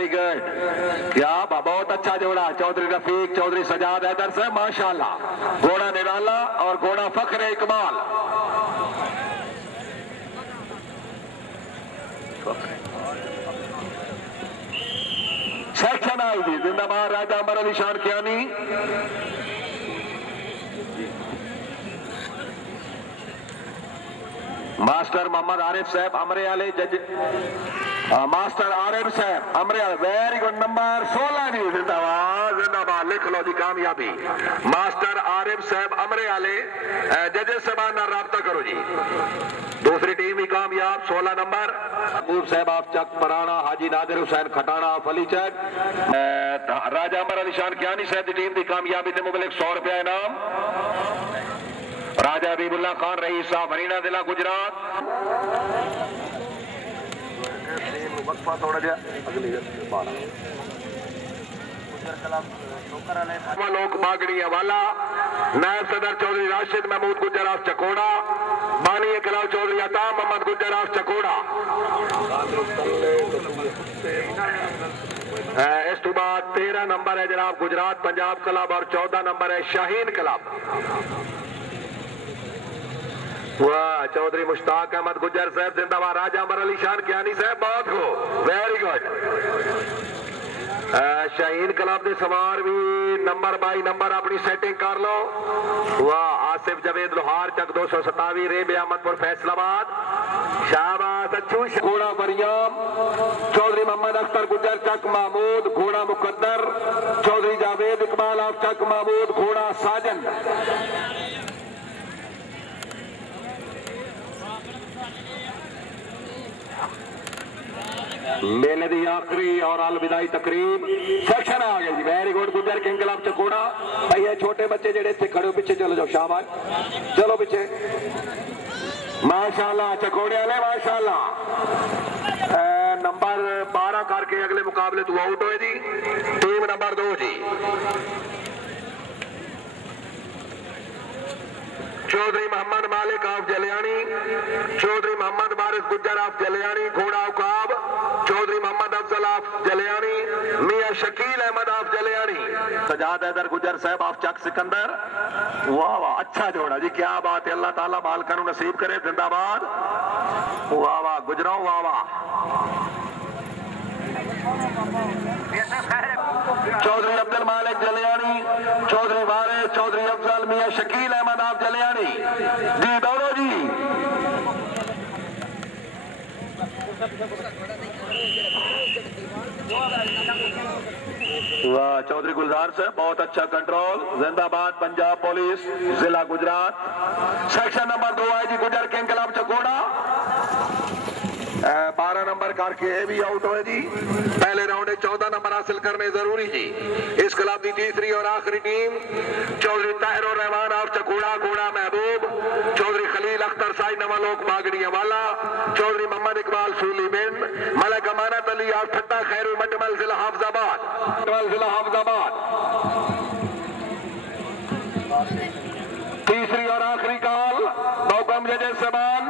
Very good, क्या बहुत अच्छा जोड़ा। चौधरी रफीक, चौधरी सजाद हैदर से माशाल्लाह। घोड़ा निराला और घोड़ा फख्र इकबाल। सेक्शन आई जी जिंदाबाद। राजा अमर अली शान कियानी, मास्टर मोहम्मद आरिफ साहब अमरे आले, जज मास्टर आरिफ साहब अमरे आले, वेरी गुड। नंबर 16 जी जिंदाबाद जिंदाबाद, लिख लो जी कामयाबी। मास्टर आरिफ साहब अमरे आले, जजेस साहब ना राब्ता करो जी। दूसरी टीम भी कामयाब। 16 नंबर महबूब साहब ऑफ चक पराना, हाजी नादिर हुसैन खटाना ऑफ अली चक, राजा अमर अली शान कियानी साहब की टीम की कामयाबी के मुकाबले 100 रुपया इनाम। राजा हबीबुल्लाह खान रईस साहब हरियाणा जिला गुजरात। लोक बागड़ी हवाला, नायब सदर चौधरी राशिद महमूद गुजर ऑफ चकोड़ा, बानी कलाव चौधरी अता मोहम्मद गुजर ऑफ चकोड़ा। इस तो बाद 13 नंबर है जनाब गुजरात पंजाब क्लब और 14 नंबर है शाहीन क्लब। वाह, चौधरी मुश्ताक अहमद गुजर साहब जिंदाबाद। राजा अमर अली शान कियानी साहब बहुत को, वेरी गुड। शाहीन क्लब के सवार भी नंबर बाई नंबर अपनी सेटिंग कर लो। वाह, आसिफ जवेद लोहार चक 227, रेब अहमदपुर फैसलाबाद, शाहबाज अच्छू घोड़ा मरियम, चौधरी मोहम्मद अख्तर गुजर चक महमूद, घोड़ा मुकद्दर, चौधरी जावेद इकबाल ऑफ चक महमूद, घोड़ा साजन। मेले की आखिरी और अलविदाई तकरीब सेक्शन आ गई जी। वेरी गुड गुजर किंग क्लब चकोड़ा। भाई ये छोटे बच्चे जेडे इतने खड़े हो पीछे चलो जाओ, शाबाश, चलो पीछे। माशाल्लाह चकोड़े वाले माशाल्लाह। नंबर 12 करके अगले मुकाबले तू आउट हुए जी। टीम नंबर 2 जी चौधरी मोहम्मद मालिक ऑफ जलियानी, चौधरी मोहम्मद बारिश गुजर ऑफ जलियानी, घोड़ा उकाब, चौधरी मोहम्मद अफजल ऑफ जलियानी, मियां शकील अहमद ऑफ जलियानी, सजाद हैदर गुजर साहब ऑफ चक सिकंदर। वाह वाह, अच्छा जोड़ा जी, क्या बात है। अल्लाह ताला मालका नू नसीब करे, जिंदाबाद। वाह वाह गुजराओ, वाह वाह। चौधरी अब्दुल मालिक जलियानी, चौधरी वारिस, चौधरी अफजल, मियां शकील अहमद ऑफ जलियानी जी, दौड़ो जी। वाह, चौधरी गुलजार से बहुत अच्छा कंट्रोल, जिंदाबाद पंजाब पुलिस जिला गुजरात। सेक्शन नंबर 2 है जी गुजर किंग क्लब चकोड़ा। 12 नंबर करके भी आउट हुए जी। पहले राउंड 14 नंबर हासिल करने जरूरी जी। इस क्लब की तीसरी और आखिरी टीम चौधरी ताहिर रहमान ऑफ चकोड़ा, घोड़ा महबूब, चौधरी खलील अख्तर साई नवालोक बागड़ी वाला, चौधरी मोहम्मद इकबाल सूली बिन, मलक अमानत अली ऑफ ठट्टा खैरू मटमल जिला हाफजाबाद, जिला हाफजाबाद। तीसरी और आखिरी काल मौकम जजेस सबान,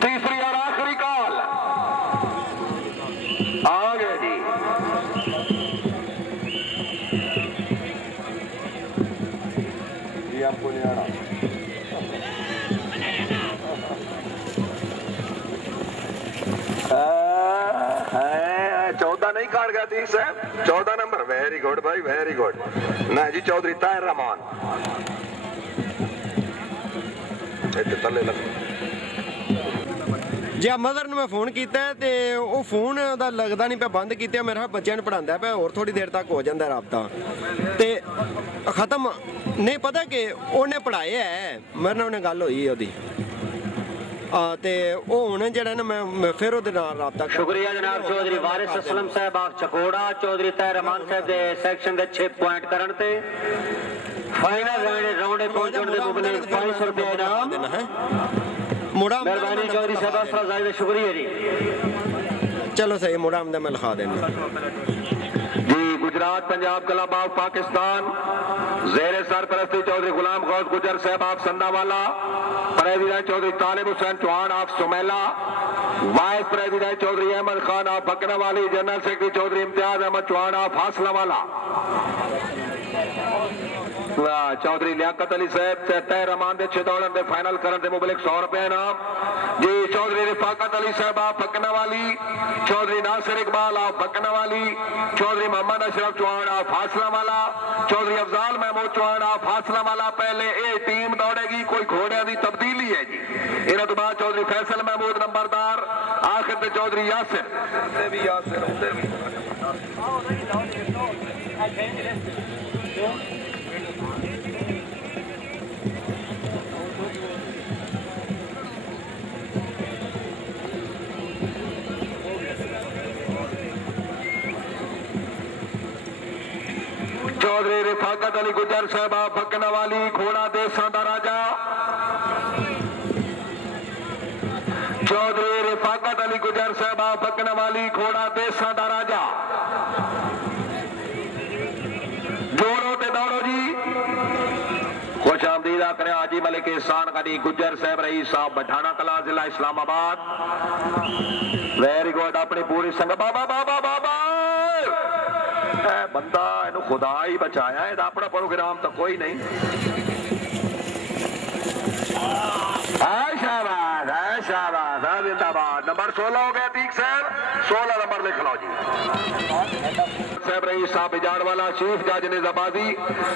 तीसरी और आखिरी काल आ गए जी। जी आपको नहीं आना। 14 नहीं काट गया थी साहब, 14 नंबर। वेरी गुड भाई, वेरी गुड। ना जी चौधरी ताहिर रहमान तले लग जी। मदर ने मैं फोन किया तो वो फोन का लगता नहीं पे बंद किया। मेरा बच्चों ने पढ़ाता पे और थोड़ी देर तक हो जाता रबता तो खत्म नहीं पता कि उन्हें पढ़ाया है। मेरे नाल गल हुई ओदी ते वो हुण जेड़ा ना मैं फिर ओदे नाल राबता। शुक्रिया जनाब चौधरी वारिस असलम साहब ऑफ चकोड़ा, चौधरी ताहिर रहमान साहब दे सेक्शन दे 6 पॉइंट करन ते फाइनल राउंड पहुंचण दे मुकाबले 500 रुपया इनाम। मुड़ा मेहरबानी चौधरी साहब असरा जायद, शुक्रिया जी। चलो सही, मुड़ा आमदा मैं लिखा देना जी। गुजरात पंजाब क्लब ऑफ पाकिस्तान जेरे सरपरस्ती चौधरी गुलाम गौस गुजर साहब of Sandawala, president Chaudhry Talib Hussain Chauhan of Sumela, vice president Chaudhry Ahmed Khan of Bakna Wali, general secretary Chaudhry Imtiaz Ahmed Chauhan of Hasla Wala, Chaudhry Liaquat Ali साहब तय रमान दे 6 दौड़न दे फाइनल करन दे मुबलिक 100 रुपए इनाम जी। चौधरी रिफाकत अली साहब आप बकना वाली, चौधरी नासिर इकबाल आप बकना वाली, चौधरी मोहम्मद अशरफ चौहान आप हासला वाला, चौधरी अफजाल महमूद चौहान आप हासला वाला। पहले ये टीम दौड़ेगी, कोई घोड़े की तब्दीली है जी। इन्हों तो बाद चौधरी फैसल महमूद नंबरदार, आखिर ते चौधरी यासिर। चौधरी रिफाकत अली गुजर साहब बकना वाली, घोड़ा देसां दा राजा। चौधरी रिफाकत अली गुजर साहब बकना वाली, घोड़ा देसां दा राजा। जोरों ते दौड़ो जी। खुश आमदीद करें हाजी मलिक एहसान गनी गुजर साहब रईस साहब बठाना कला जिला इस्लामाबाद। वेरी गुड, अपनी पूरी संग बाबा बाबा बाबा बंदा इन्हू खुदा ही बचाया, है अपना प्रोग्राम तो कोई नहीं। शाबाश शाबाश, जिंदाबाद। नंबर 16 हो गया तीक साहब, 16 नंबर लिख लो जी। साहब रईस साहब इजाड़ वाला, चीफ जज निजाबादी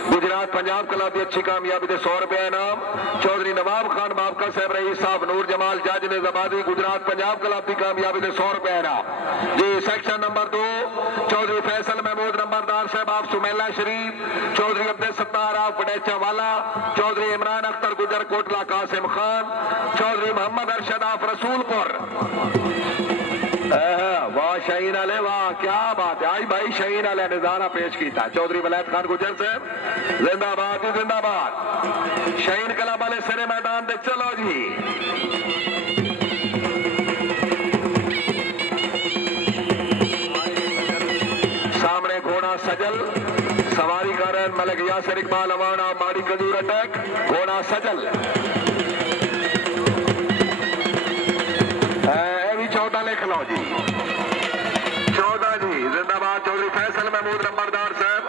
गुजरात पंजाब क्लब की अच्छी कामयाबी से 100 रुपए इनाम। चौधरी नवाब खान बाबकर साहब रईस साहब नूर जमाल जज निजाबादी गुजरात पंजाब क्लब की कामयाबी से 100 रुपए इनाम जी। सेक्शन नंबर 2 चौधरी फैसल महमूद नंबरदार साहब आप सुमेला शरीफ, चौधरी अब्दुल सत्तार आप बडेचा वाला, चौधरी इमरान अख्तर गुजर कोटला कासिम खान, चौधरी मोहम्मद अरशद आप रसूलपुर। वाह शहीन अले वाह, क्या बात है। आज भाई शहीन अले निजारा पेश किया। चौधरी वलायत खान गुजर साहब जिंदाबाद जी जिंदाबाद। शहीन क्लब वाले सिरे मैदान दे चलो जी। सामने घोड़ा सजल सवारी कर रहे मलिक यासिर इकबाल अवाना माड़ी कजूर अटैक। घोड़ा सजल भी 14 लिख लो जी। 14 जी जिंदाबाद। चौधरी फैसल महमूद नंबरदार साहब